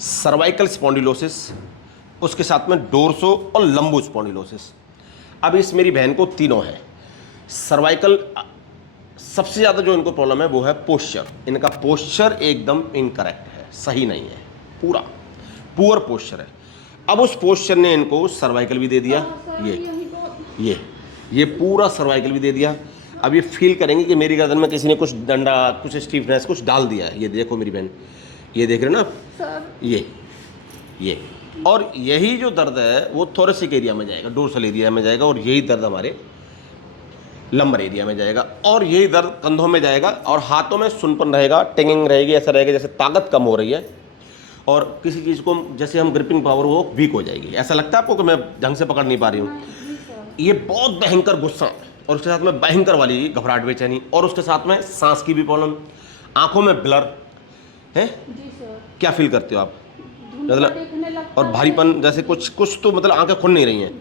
Cervical spondylosis, उसके साथ में डोर्सो और लंबो स्पॉन्डिलोसिस। अब इस मेरी बहन को तीनों है। सर्वाइकल सबसे ज़्यादा जो इनको प्रॉब्लम है वो है पोस्चर। इनका पोस्चर एकदम इनकरेक्ट है, सही नहीं है, पूरा पुअर पोस्चर है। अब उस पोस्चर ने इनको सर्वाइकल भी दे दिया, ये पूरा सर्वाइकल भी दे दिया। अब ये फील करेंगे कि मेरी गर्दन में किसी ने कुछ डंडा, कुछ स्टीफनेस, कुछ डाल दिया है। ये देखो मेरी बहन, ये देख रहे हो ना, ये और यही जो दर्द है वो थोरेसिक एरिया में जाएगा, डोर्सल एरिया में जाएगा, और यही दर्द हमारे लंबर एरिया में जाएगा, और यही दर्द कंधों में जाएगा, और हाथों में सुनपन रहेगा, टिंगिंग रहेगी, ऐसा रहेगा जैसे ताकत कम हो रही है, और किसी चीज़ को जैसे हम ग्रिपिंग पावर वो वीक हो जाएगी। ऐसा लगता है आपको कि मैं ढंग से पकड़ नहीं पा रही हूँ। ये बहुत भयंकर गुस्सा, और उसके साथ में भयंकर वाली घबराहट, बेचैनी, और उसके साथ में सांस की भी प्रॉब्लम, आंखों में ब्लर है। क्या फील करते हो आप? मतलब और भारीपन, जैसे कुछ तो मतलब आंखें खुल नहीं रही हैं,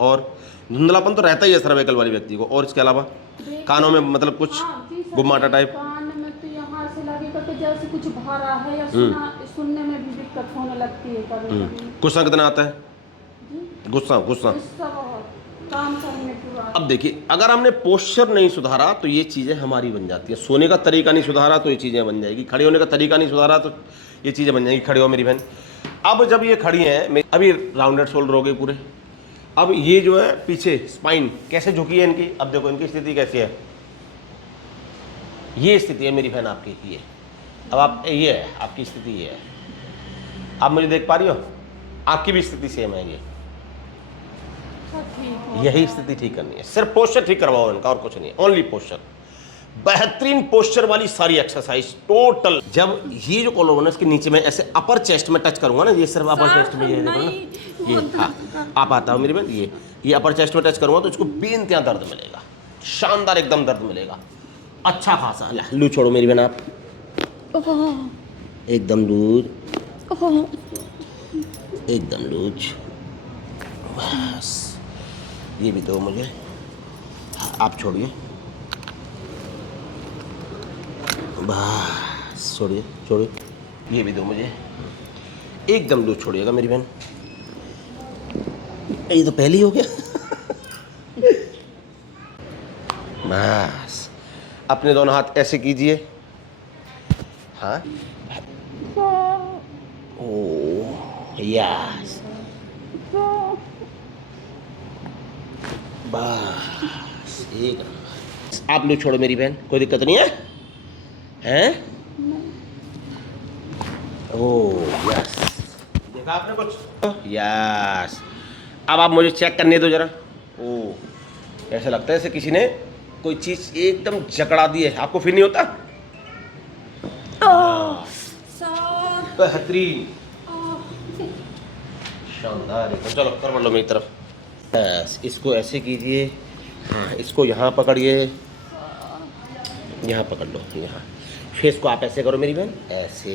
और धुंधलापन तो रहता ही है सर्वाइकल वाले व्यक्ति को। और इसके अलावा कानों में मतलब कुछ गुम्माटा टाइप, कान में तो यहाँ से लगेगा कि जैसे कुछ भरा है, या सुनने में भी दिक्कत होने लगती है कभी। गुस्सा कितना आता है? गुस्सा काम करने के बाद। अब देखिए, अगर हमने पोस्चर नहीं सुधारा तो ये चीज़ें हमारी बन जाती है। सोने का तरीका नहीं सुधारा तो ये चीज़ें बन जाएगी, खड़े होने का तरीका नहीं सुधारा तो ये चीज़ें बन जाएंगी। खड़े हो मेरी बहन। अब जब ये खड़ी हैं, अभी राउंडेड शोल्डर हो गए पूरे। अब ये जो है पीछे स्पाइन कैसे झुकी है इनकी, अब देखो इनकी स्थिति कैसी है। ये स्थिति है मेरी बहन आपकी, ये अब आप, ये है आपकी स्थिति, ये है। आप मुझे देख पा रही हो? आपकी भी स्थिति सेम है। ये यही स्थिति ठीक करनी है, सिर्फ पोस्चर ठीक करवाओ इनका, और कुछ नहीं है, ओनली पोस्चर। बेहतरीन पोस्चर वाली सारी एक्सरसाइज टोटल। जब ये जो कॉलर है इसके नीचे में ऐसे अपर चेस्ट में टच करूंगा ना, ये सिर्फ अपर चेस्ट में, ये देखो ना, ये हाँ आप आता हो मेरी बहन, ये अपर चेस्ट में टच करूंगा तो इसको बेइंतहा दर्द मिलेगा, शानदार एकदम दर्द मिलेगा, अच्छा खासा। लू छोड़ो मेरी बहन, आप एकदम लूज, एकदम लूज, बस। ये भी दो मुझे, आप छोड़िए, बस छोड़िए छोड़िए, ये भी दो मुझे, एकदम लूज छोड़िएगा मेरी बहन। ये तो पहले ही हो गया। बस अपने दोनों हाथ ऐसे कीजिए, हाँ, ओ यस, बस एक नंबर। आप लोग छोड़ो मेरी बहन, कोई दिक्कत नहीं है, हैं? ओह यस, देखा आपने कुछ? यस। अब आप मुझे चेक करने दो जरा। ओह, ऐसा लगता है जैसे किसी ने कोई चीज एकदम जकड़ा दी है, आपको फील नहीं होता? बेहतरीन, शानदार। तो चलो कर लो मेरी तरफ। बस इसको ऐसे कीजिए, हाँ इसको यहाँ पकड़िए, यहाँ पकड़ लो, यहाँ। फेस को आप ऐसे करो मेरी बहन, ऐसे,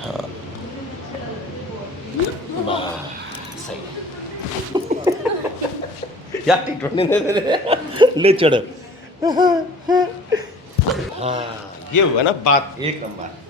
हाँ बस सही यार, ठीक ले चढ़ो। हाँ ये हुआ ना बात, एक नंबर।